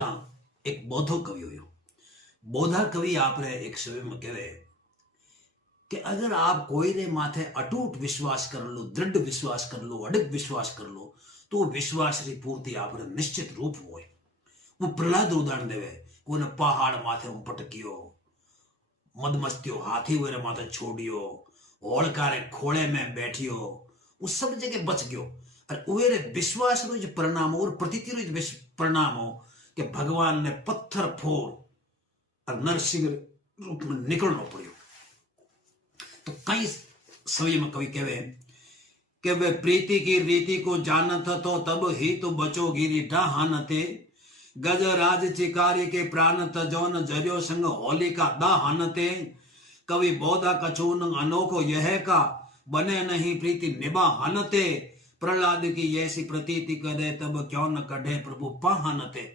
એક બોધો કવિ हुयो। बोधा कवि आपने एक समय में कहे कि अगर आप कोई ने माथे अटूट विश्वास कर लो, दृढ़ विश्वास कर लो, अडिग विश्वास कर लो, तो विश्वास की पूर्ति आपने निश्चित रूप हो। वो प्रहलाद उदाहरण देवे, कोई पहाड़ माथे पटकियो, मदमस्तियो हाथी वेरे माथे छोड़ियो, होड़कारे खोड़े में बैठियो, वो सब जगह बच गयो। और उवेरे विश्वास रो जो परिणाम और प्रतीति रो जो परिणाम हो कि भगवान ने पत्थर फोड़ और नरसिंह रूप में निकलना पड़ो। तो कई समय में कवि कहे कि वे प्रीति की रीति को जानत तो तब ही तो बचो गिरी डाहानते, गजराज चिकारी के प्राण तजौन जरियो संग होलिका दाहानते, कवि बोधा कछून अनोखो यह का बने नहीं प्रीति निभानते, प्रहलाद की ऐसी प्रतीति करे तब क्यों न कढ़े प्रभु पाहानते।